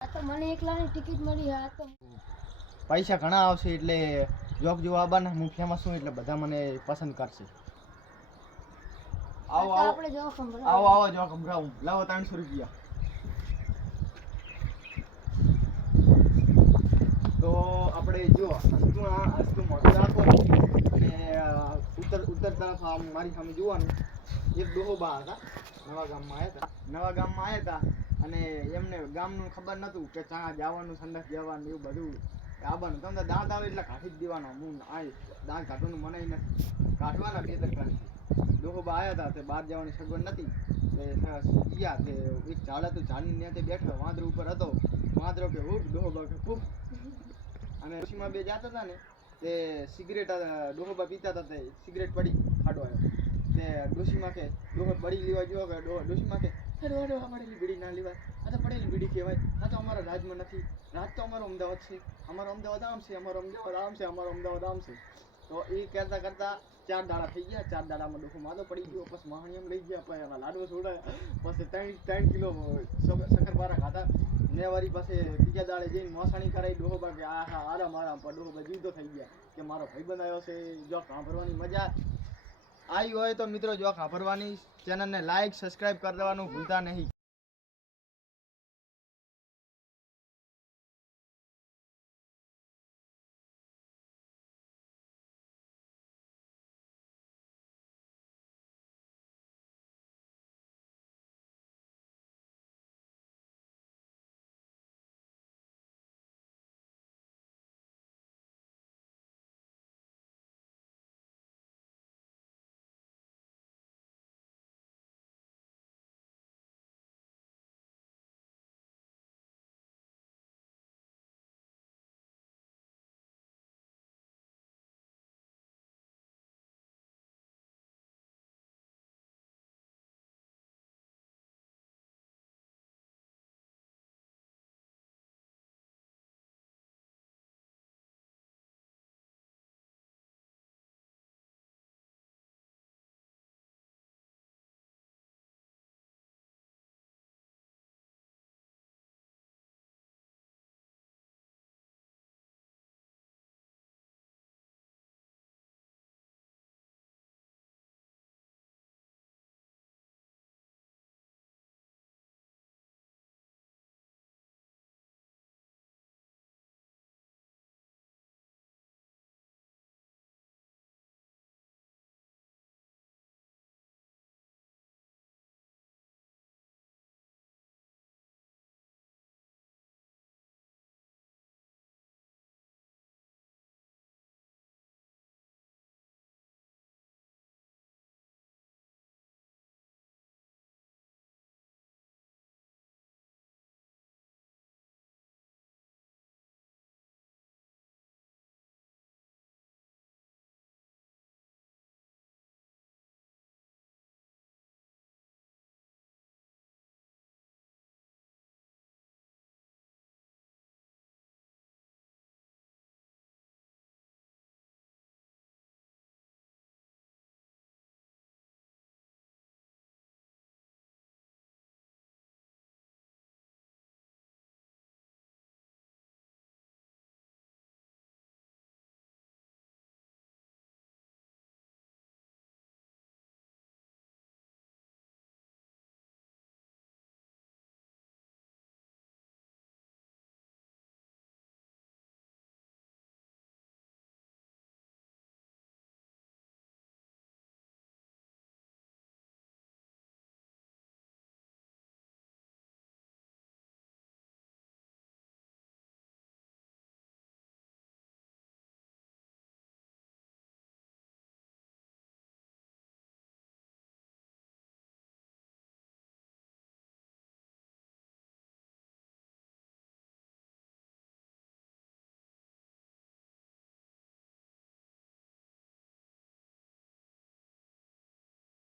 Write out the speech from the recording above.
આ તો મને એકલાની ટિકિટ મળી. આ તો પૈસા ઘણા આવશે એટલે જોક જોવા આવવાના. હું ફેમસ છું એટલે બધા મને પસંદ કરશે. આવો આવો આપણે જો આવો આવો જોક સંભળાવું. લાવો 300 રૂપિયા. તો આપણે જો હસ્તું મોઢું રાખો અને ઉત્તર તરફ મારી સામે જોવાનું. એક ડોહોબા હતા, નવા ગામમાં આવ્યા હતા અને એમને ગામનું ખબર નતું કે ત્યાં જવાનું, સંડાસ જવાનું એવું બધું આવવાનું. તમને દાંત આવે એટલે કાઢી જ દેવાનો. હું દાંત કાઢવાનું મનાઈ નથી, કાઢવાના 2 તરફ. ડોહોબા આવ્યા હતા તે બહાર જવાની સગવડ નથી તે ગયા તે એક ઝાડ હતું, ઝાડની નીચે બેઠો, વાંદરો ઉપર હતો. વાંદરો કે હૂપ, ડોહોબા કે ફૂફ. અને ડોશીમાં બે જાતા હતા ને તે સિગરેટ ડોહોબા પીતા હતા તે સિગરેટ પડી ખાડો આવ્યો તે ડોશીમાં કે ડોહો બળી લેવા જો કે ડોશીમાં કે પડેલી બીડી ના લેવાય, આ તો પડેલી બીડી કહેવાય, આ તો અમારા રાજમાં નથી, રાજ તો અમારો અમદાવાદ છે, અમારો અમદાવાદ આમ છે, અમારો અમદાવાદ આમ છે, અમારો અમદાવાદ આમ છે. તો એ કરતા કરતા 4 દાડા થઈ ગયા. 4 દાડામાં ડોહો માદો પડી ગયો. પછી મહાણિયમ લઈ ગયા, પછી એના લાડવો છોડાયા, પછી 3 કિલો શક્કરપારા ખાધા ને વળી પછી બીજા દાડે જઈને મોસાણી કરાવી. ડોહોબા કે આ હા આરામ આરામ. પણ ડોહોબા જીવતો થઈ ગયા કે મારો ભાઈબંધ આવ્યો છે. જો સાંભળવાની મજા આવી હોય તો મિત્રો જો સાંભળવાની ચેનલને લાઈક સબસ્ક્રાઈબ કરી દેવાનું ભૂલતા નહીં.